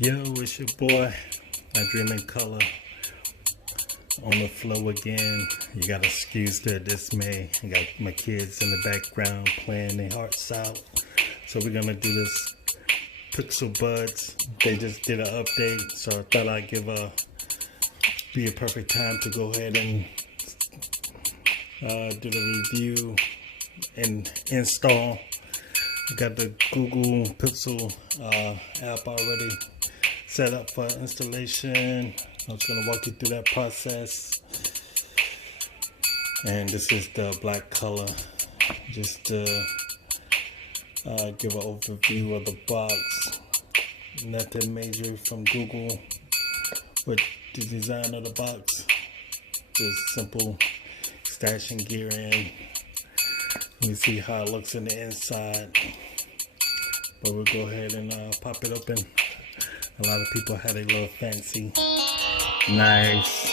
Yo, it's your boy, I Dream in Color, on the flow again. You gotta excuse the dismay. I got my kids in the background playing their hearts out. So we're gonna do this Pixel Buds. They just did an update, so I thought I'd be a perfect time to go ahead and do the review and install. I got the Google Pixel app already set up for installation. I'm just going to walk you through that process. And this is the black color. Just to give an overview of the box. Nothing major from Google with the design of the box. Just simple stashing gear in. You see how it looks in the inside. But we'll go ahead and pop it open. A lot of people had a little fancy knives.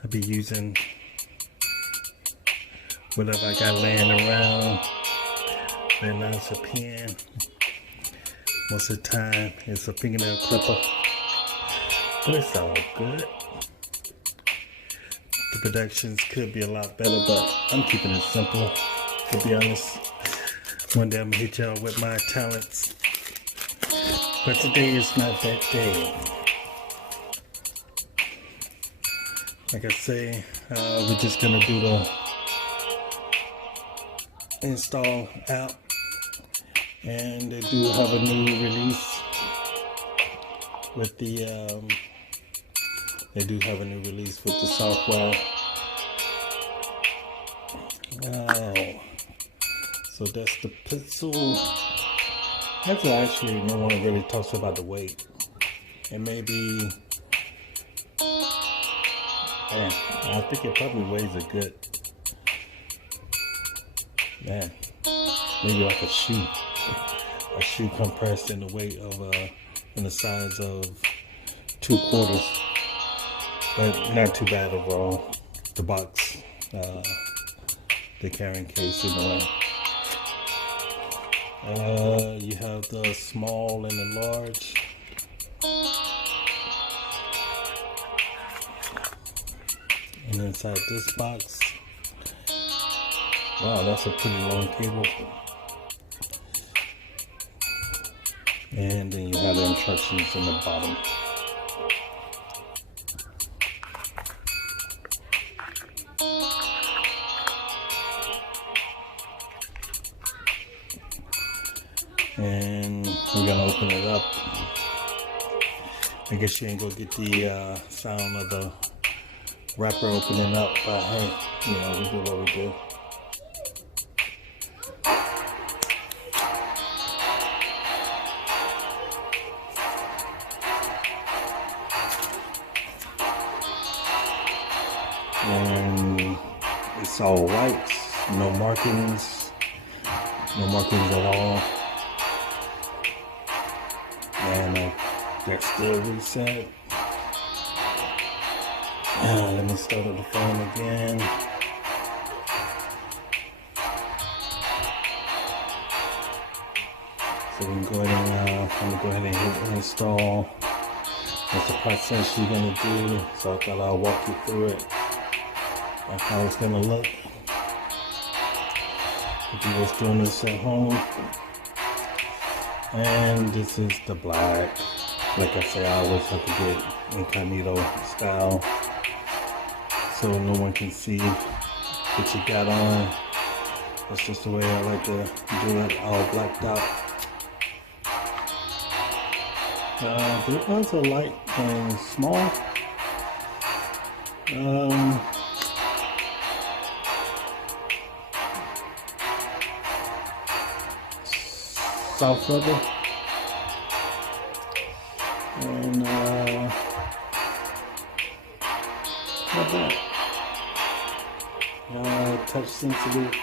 I'll be using whatever I got laying around. Right now it's a pen. Most of the time it's a fingernail clipper. But it's all good. The productions could be a lot better, but I'm keeping it simple, to be honest. One day I'm gonna hit y'all with my talents. But today is not that day. Like I say, we're just gonna do the install app. And they do have a new release with the software. So that's the Pixel. Actually, no one really talks about the weight. And maybe, I think it probably weighs a good, maybe like a shoe compressed in the weight of, in the size of 2/4. But not too bad overall. The box, the carrying case in the way. You have the small and the large. And inside this box, wow, that's a pretty long cable. And then you have the instructions in the bottom. And we're gonna open it up. I guess you ain't gonna get the sound of the wrapper opening up, but hey, we do what we do. And it's all white, no markings at all. And that's still reset. Let me start up the phone again. So we can go ahead and I'm gonna go ahead and hit install. That's the process you're gonna do. So I thought I'll walk you through it. That's how it's gonna look. If you was doing this at home. And this is the black. Like I say, I always have to get incognito style so no one can see what you got on. That's just the way I like to do it, all blacked out. There was a light and small. Soft rubber. And not bad. Touch sensitive.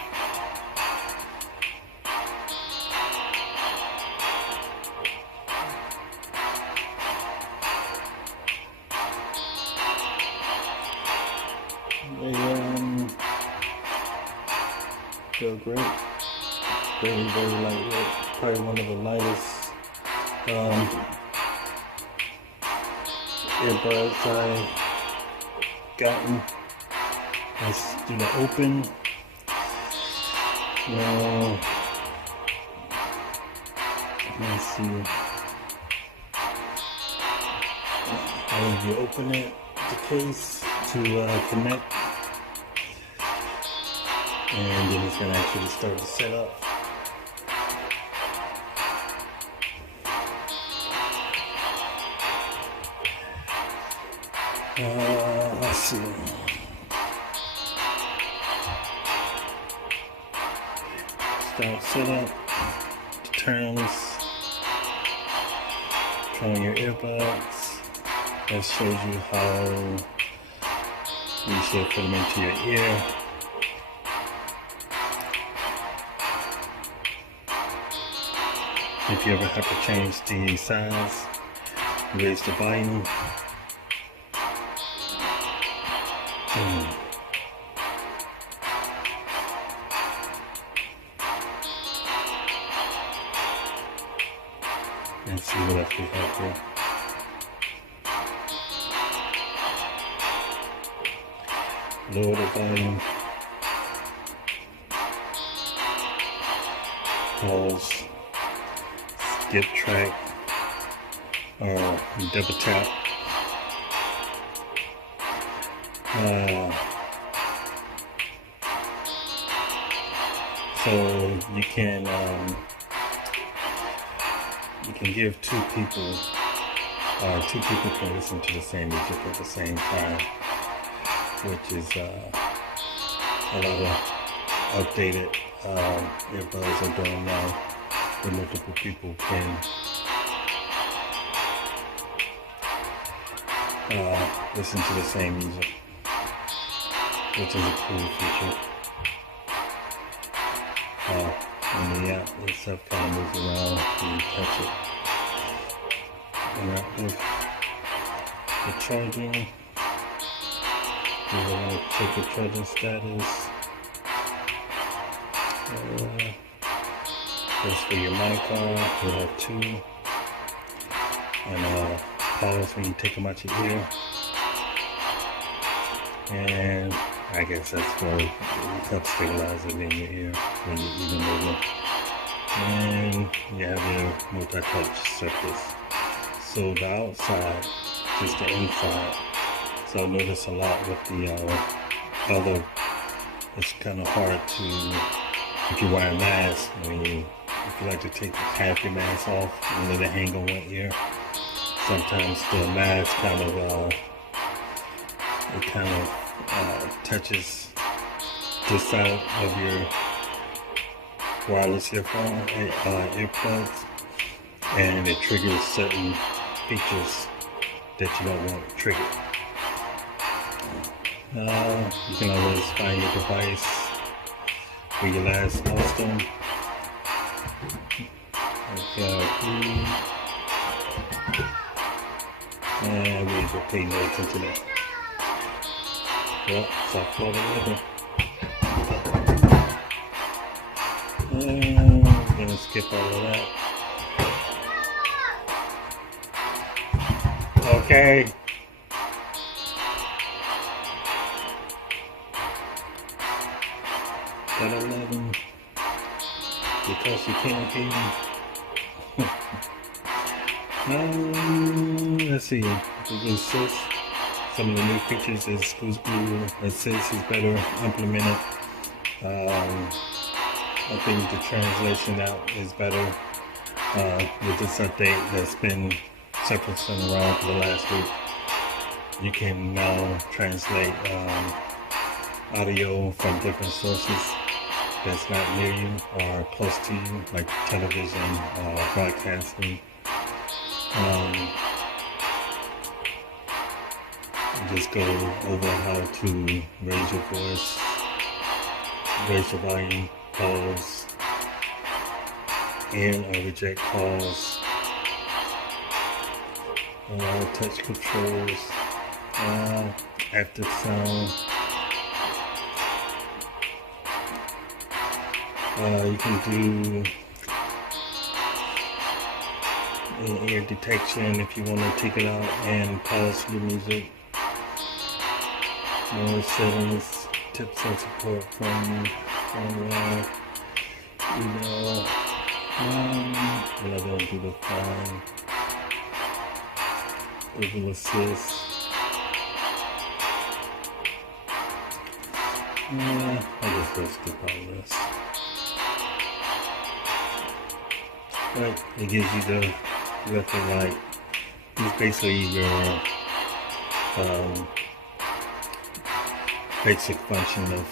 They feel great. Very, very lightweight. Probably one of the lightest earbuds I gotten. Let's do the open. Now, let's see. You open it, the case, to connect, and then it's going to actually start to set up. Let's see. Start setup, turn on your earbuds. That shows you how you should put them into your ear. If you ever have to change the size, raise the volume. Let's see what else we have here. Lower the volume. Pause. Skip track. Or double tap. So you can give two people can listen to the same music at the same time, which is a lot of updated earbuds are doing now, where multiple people can listen to the same music, which is a cool feature. And the app itself kind of moves around when you touch it. And that with the charging, you're going to check your charging status. That's for your mic on, you have two. And pause when you take them out your ear. And I guess that's for it helps stabilize it in your ear when you're even moving. And you have your multi-touch surface. So the outside, just the inside. So I notice a lot with the other, it's kind of hard to, if you wear a mask, if you like to take half your mask off and let it hang on one ear, sometimes the mask kind of, touches this side of your wireless earplugs, and it triggers certain features that you don't want triggered. You can always find your device where you last lost them. And we will pay no attention to that. Yep, so I floated with it. And we're going to skip all of that. Okay. That 11. Because you can't be. Let's see. Google Assist. Some of the new features is Google Assist is better implemented. I think the translation out is better with this update that's been surfacing around for the last week. You can now translate audio from different sources that's not near you or close to you, like television, broadcasting. Just go over how to raise your voice, raise your volume, pause, and or reject calls, touch controls, active sound. You can do in-ear detection if you want to take it out and pause your music. More settings, tips and support from email. We're not going to do the phone. Google Assist. I guess let's skip all this. But it gives you the left and right. It's basically your basic function of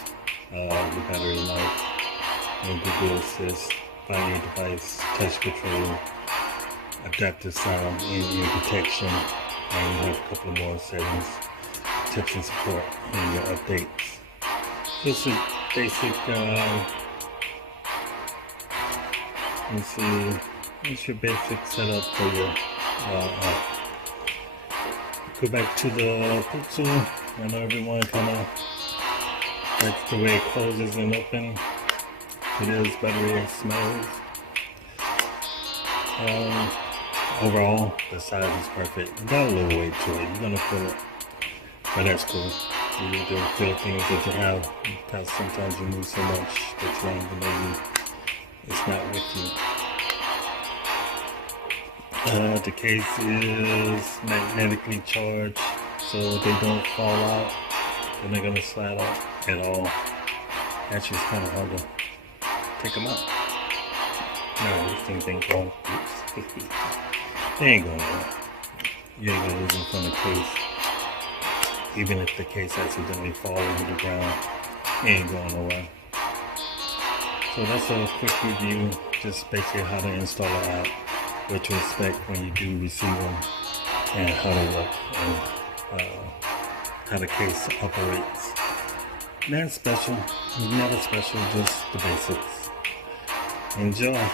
the battery life. And Google Assist, find your device, touch control, adaptive sound, in-ear detection, and you have a couple more settings, tips and support, and your updates. This is basic, let's see, it's your basic setup for your app. Go back to the pixel. I know everyone kind of likes the way it closes and opens. It is battery smooth. Overall, the size is perfect. It got a little weight to it. You're gonna feel it, but that's cool. You need to feel things that you have, because sometimes you move so much that you don't even know it's not with you. The case is magnetically charged, so they don't fall out. They're not gonna slide out at all. Actually, it's kind of hard to take them out. No, these things ain't going. They ain't going nowhere. You ain't gonna lose them from the case. Even if the case accidentally falls into the ground, it ain't going nowhere. So that's a quick review, just basically how to install an app, what to expect when you do receive them, and how they work, and how the case operates. Nothing special, never special, just the basics. Enjoy.